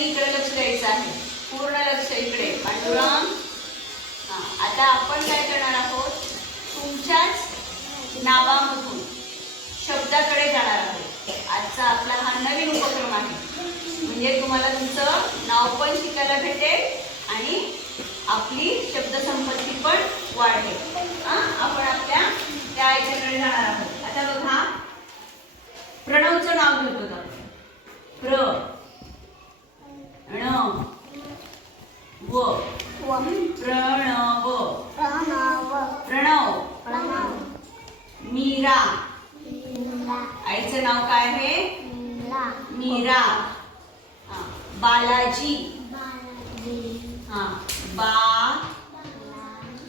इकडे लक्ष द्यायचं आहे. पूर्ण लक्ष इकडे. पांडुराम आता आपण काय करणार आहोत? तुमच्याच नावामधून शब्दाकडे जाणार आहोत. आजचा आपला हा नवीन उपक्रम आहे. म्हणजे तुम्हाला तुमचं नाव पण शिकायला भेटेल आणि आपली शब्दसंपत्ती पण वाढेल. हा आपण आपल्या त्या याच्याकडे जाणार आहोत. आता बघा प्रणवचं नाव घेतो आपण. प्र. व। प्रणव। प्रणव। मीरा। आईचं नाव काय आहे? मीरा। बालाजी. हा बा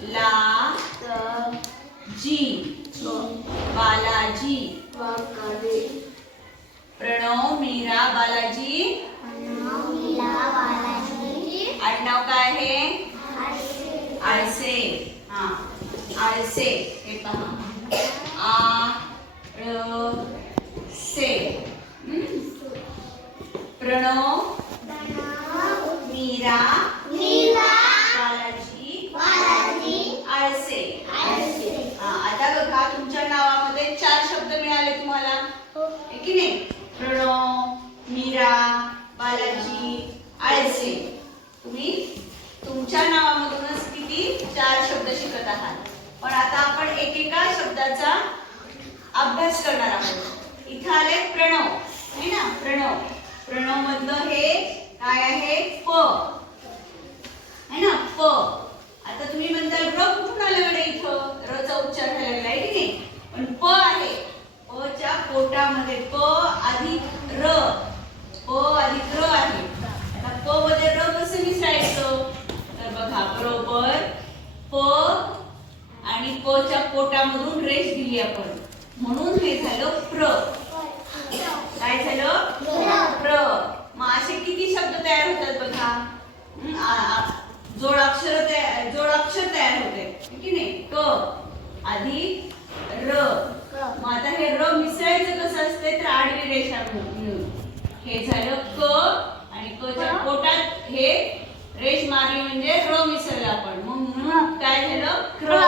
ला जी। बालाजी। प्रणव मीरा बालाजी। आडनाव काय आहे? आळसे. हा. आळसे. हे पहा. आ से. प्रणव मीरा बालाजी आळसे हा, आता बघा तुमच्या नावामध्ये चार शब्द मिळाले तुम्हाला आहे की नाही प्रणव मीरा बालाजी आळसे तुम्ही तुमच्या नावामधूनच किती चार शब्द शिकत आहात पण आता आपण एकेका शब्दाचा अभ्यास करणार आहोत. इथं आले प्रणव. आहे ना? प्रणव. प्रणव मधलं हे काय आहे? प. आहे ना? प. आता तुम्ही म्हणताल र कुठून आलं म्हणे इथं? रचा उच्चार झालेला आहे की नाही? पण प आहे. प च्या पोटामध्ये प अधिक र. प अधिक र आहे आता प मध्ये र कसं मिसळायचं तर बघा बरोबर प आणि प च्या पोटामधून रेष दिली आपण म्हणून हे झालं प्र काय झालं प्र मग असे किती शब्द तयार होतात बघा हं, आ- आ- जोडाक्षर तयार जोडाक्षर तयार होते है की नाही क आधी र मग आता हे र मिसळायचं कसं असते तर आडवी रेषा हे झालं क आणि क च्या पोटात हे रेष मारली म्हणजे र मिसळलं आपण. मग म्हणून काय झालं? क्र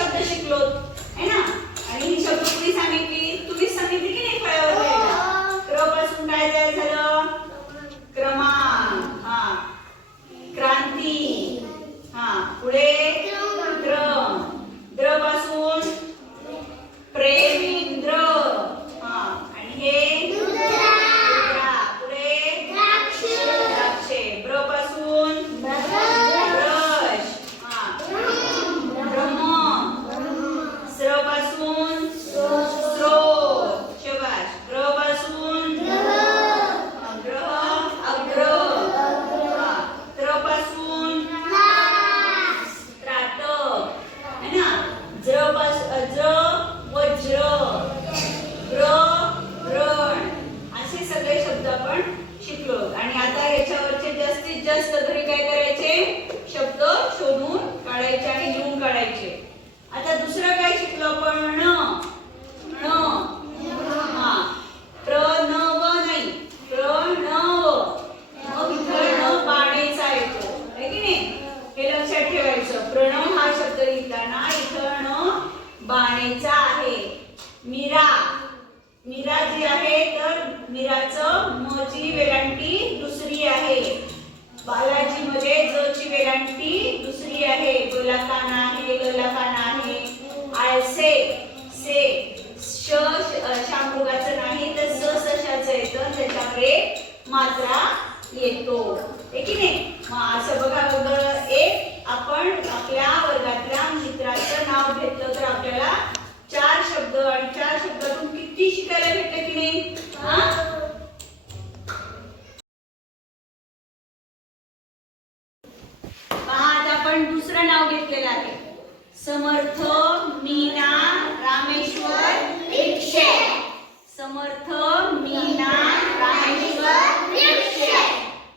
प्रतीक असे शब्द शिकलो है ना आणि ही शब्द कुणी सांगितली तुम्हीच सांगितली की नाही फळ्यावर लिहायला? क्रपासून काय तयार झालं क्रमांक जास्तीत जास्त घरी काय करायचे? शब्द शोधून काढायचे आणि लिहून काढायचे. आता दुसरं काय शिकलो आपण न न हा प्रणव नाही प्रणव मग इथं न बाणेचा येतो है की नाही हे लक्षात ठेवायचं प्रणव हा शब्द लिहिताना इथं न बाणेचा आहे मीरा मीरा जी आहे तर मीराचं म ची वेलांटी दुसरी आहे बालाजी मध्ये ज ची वेलांटी दुसरी आहे गोला काना आहे गोला काना आहे. आळसे से श श- शामृगाचं नाही तर स सशाचं येतं. त्याच्यामुळे मात्रा येतो आहे की नाही मग असं बघा बघ एक आपण आपल्या वर्गातल्या मित्राचं नाव घेतलं तर आपल्याला चार शब्द आणि चार शब्दातून किती शिकायला भेटलं की नाही हा पहा आता आपण दुसरं आहे. समर्थ मीना रामेश्वर रिक्षे. समर्थ मीना रामेश्वर रिक्षे.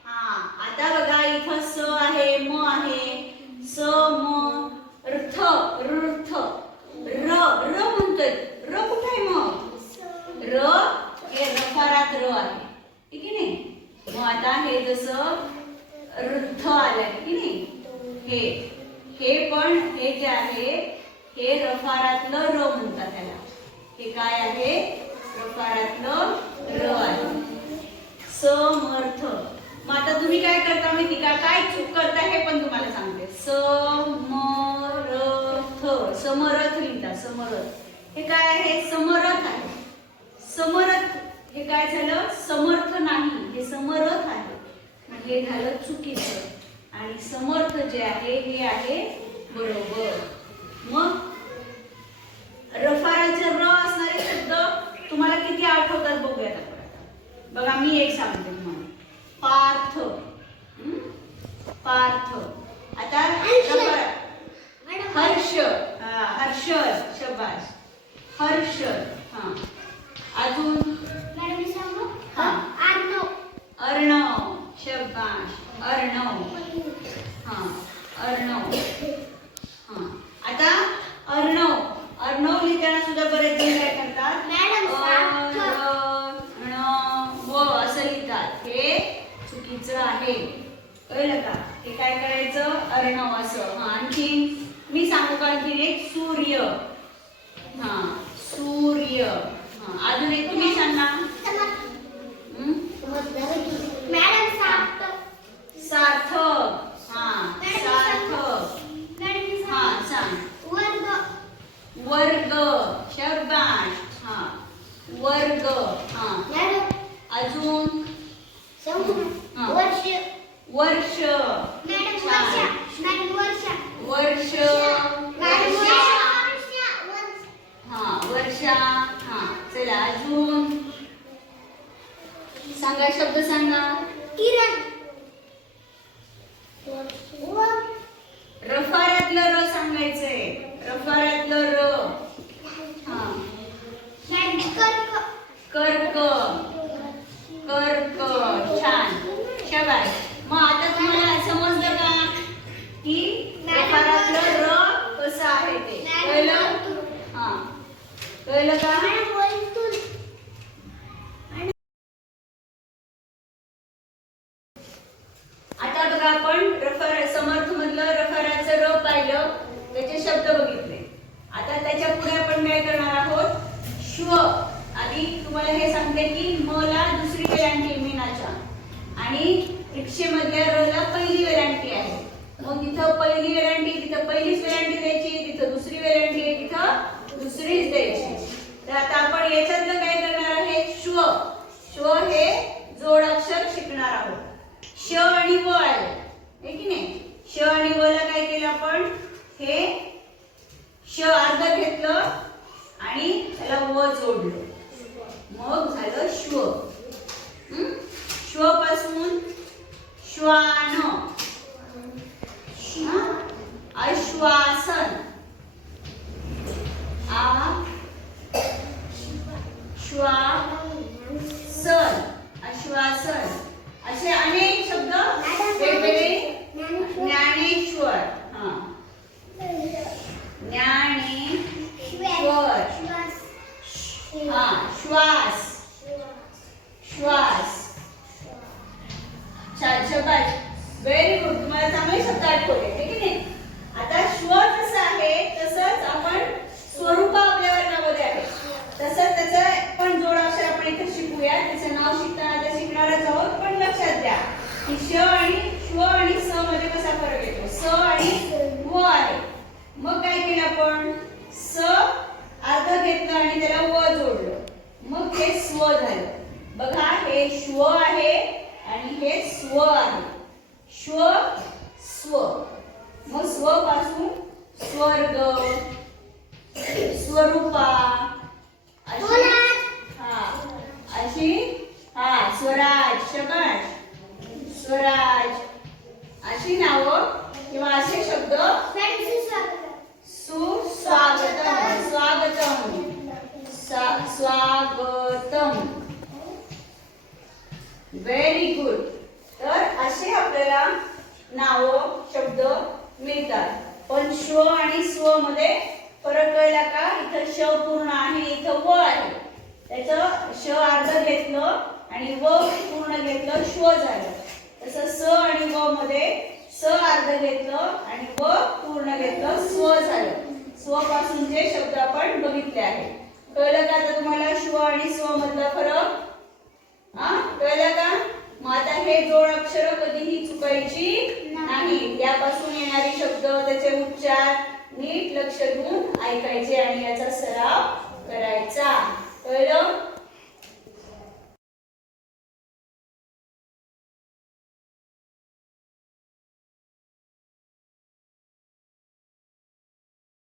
हा आता बघा इथं स आहे म आहे. स म अर्थ रुर्थ र र म्हणतोय. र कुठे आहे मग र हे रफारात र आहे. ठीक आहे नाही? मग आता हे जसं रुथ आलंय की नाही? हे. हे पण हे जे आहे हे रफारातलं र म्हणतात त्याला. हे काय आहे? रफारातलं र आहे. समर्थ. मग आता तुम्ही काय करता माहिती का? काय चूक करता हे पण तुम्हाला सांगते. समरथ. समरथ लिहिता समरथ. हे काय आहे? समरथ आहे. समरथ. हे काय झालं? समर्थ नाही. हे समरथ आहे. हे झालं चुकीचं. आणि समर्थ जे आहे हे आहे बरोबर. मग रफाराचे र असणारे शब्द तुम्हाला किती आठवतात बघूयात आपण बघा मी एक सांगते तुम्हाला. पार्थ? पार्थ. आता हर्ष. हा हर्षद शबाश हर्षद हा. अजून? हा. अर्णव. शबाश अर्णव. हा अर्णव. हा. आता अर्णव. अर्णव लिहिताना सुद्धा बरेच जण काय करतात. अर्णव असं लिहितात. हे चुकीचं आहे. कळलं का? हे काय करायचं? अर्णव असं. हा आणखीन मी सांगू का? आणखीन एक सूर्य. हा सूर्य. हा अजून एक तुम्ही सांगा हं? मॅडम सात सार्थक हा सार्थक हा सांग वर्ग वर्ग शबाश. हा. वर्ग हा. अजून. वर्ष. वर्ष. मॅडम वर्षा. मॅडम वर्षा. वर्ष. मॅडम वर्षा. वर्षा. हा वर्षा. हा. चला अजून? सांगा शब्द सांगा किरण रफाऱ्यातलं र सांगायचंय रफाऱ्यातलं र हा कर्क कर्क कर्क छान शबाय मग आता तुम्हाला समजलं का की रफारातलं र कसं आहे ते कळलं हा कळलं का मॅडम वैतून आता बघा आपण रफार समर्थ मधलं रफाराचं र पाहिलं त्याचे शब्द बघितले आता त्याच्या पुढे आपण काय करणार आहोत श्व आधी तुम्हाला हे सांगते की मला दुसरी वेलांटी मीनाच्या आणि रिक्षेमधल्या र ला पहिली वेलांटी आहे मग तिथं पहिली वेलांटी तिथं पहिलीच वेलांटी द्यायची तिथं दुसरी वेलांटी आहे तिथं दुसरीच द्यायची तर आता आपण याच्यातलं काय करणार आहे श्व श्व हे जोड अक्षर शिकणार आहोत श आणि व आले हे की नाही श आणि व ला काय केलं आपण हे श अर्ध घेतलं आणि त्याला व जोडलं. मग झालं श्व हं? श्वपासून श्वान हं? आश्वासन आ श्वासन आश्वासन असे अनेक शब्द वेगवेगळे ज्ञानेश्वर ज्ञानेश्वर हा ज्ञानेश्वर हा श्वास श्वास छान शबाश व्हेरी गुड तुम्हाला चांगले शब्द आठवले हे की नाही आता श्व जसं आहे तसंच आपण स्वरूप आपल्या वर्गामध्ये आहे तसंच त्याचं पण जोडाक्षर आपण इथे शिकूया त्याचं नाव शिकताना आता शिकणारच आहोत पण लक्षात द्या की श आणि श्व आणि स मध्ये कसा फरक येतो? स आणि व आहे मग काय केलं आपण? स अर्ध घेतलं आणि त्याला व जोडलं. मग हे स्व झालं. बघा हे श्व आहे आणि हे स्व आहे. श्व स्व. मग स्वपासून स्वर्ग स्वरूपा अशी हा अशी हा स्वराज शबाश स्वराज अशी नावं किंवा असे शब्द सुस्वागतम स्वागतम सा- स्वागतम व्हेरी गुड तर असे आपल्याला नाव शब्द मिळतात. पण श्व आणि स्वमध्ये फरक कळला का? इथं श पूर्ण आहे इथं व आहे. त्याचं श अर्ध घेतलं आणि व पूर्ण घेतलं श्व झालं. तसं स आणि व मध्ये स अर्ध घेतलं आणि व पूर्ण घेतलं स्व झालं. स्वपासून जे शब्द आपण बघितले आहे कळलं का तर तुम्हाला श्व आणि स्व मधला फरक? हा कळलं का? मग आता हे जोड अक्षर कधीही चुकायची आणि त्यापासून येणारे शब्द त्याचे उच्चार नीट लक्ष घेऊन ऐकायचे आणि याचा सराव करायचा. कळलं?